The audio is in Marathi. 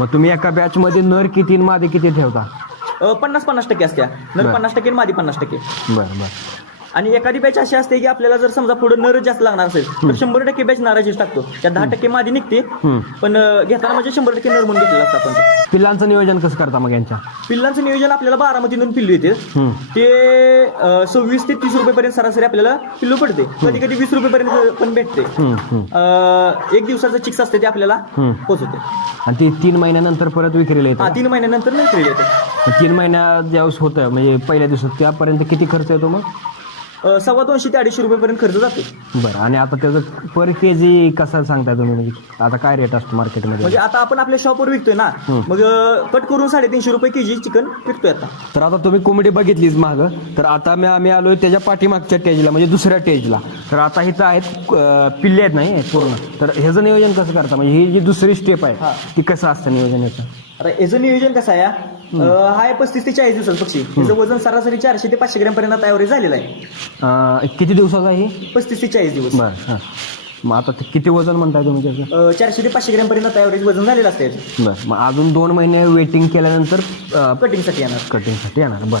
मग तुम्ही एका बॅच मध्ये नर किती आणि मादी किती ठेवता? 50-50% असत्या. नर 50% आणि मादी 50%. बरं बरं. आणि एखादी बॅच अशी असते की आपल्याला जर समजा पुढे नर जास्त लागणार असेल तर 100% बॅच नाराजीच टाकतो. त्यात 10% मादी निघते, पण घेताना म्हणजे 100% नर म्हणून घेतलेला असतं आपण. पिल्लांचं नियोजन कसं करता मग यांच्या? पिल्लांचं नियोजन आपल्याला बारामतीतून पिल्लू येते. ते 26 ते 30 रुपये पर्यंत सरासरी आपल्याला पिल्लू पडते. कधी कधी 20 रुपये पर्यंत पण भेटते. एक दिवसाचं चिक्स असते ते आपल्याला पोहोचते. आणि ती 3 महिन्यानंतर परत विक्रीला येतं? 3 महिन्यानंतर विक्रीला येते. 3 महिन्यात ज्यावेळेस होतं म्हणजे पहिल्या दिवसात त्यापर्यंत किती खर्च येतो मग? 250 ते 250 रुपये पर्यंत खर्च जातो. बरं. आणि आता त्याचं पर केजी कसं सांगताय तुम्ही? म्हणजे आता काय रेट असतो मार्केटमध्ये? म्हणजे आता आपण आपल्या शॉपवर विकतोय ना, मग कट करून 350 रुपये केजी चिकन विकतोय आता. तर आता तुम्ही कोंबडी बघितलीच मागं, तर आता आम्ही आलोय त्याच्या पाठीमागच्या टेजला म्हणजे दुसऱ्या टेजला. तर आता इथं आहेत पिल्ले आहेत नाही पूर्ण. तर ह्याचं नियोजन कसं करता? म्हणजे ही जी दुसरी स्टेप आहे ती कसं असतं नियोजन याचं? आता याचं नियोजन कसं आहे? हा आहे 35 ते 40 दिवसाचा पक्षी. त्याचं वजन सरासरी 400 ते 500 ग्रॅम पर्यंत आता ॲव्हरेज झालेलं आहे. किती दिवसाचा आहे? 35 ते 40 दिवस. बरं. हां. मग आता ते किती वजन म्हणताय तुम्ही त्याचं? 400 ते 500 ग्रॅम पर्यंत ॲव्हरेज वजन झालेलं असतं याचं. बरं. मग अजून 2 महिने वेटिंग केल्यानंतर कटिंगसाठी येणार. कटिंगसाठी येणार. बरं.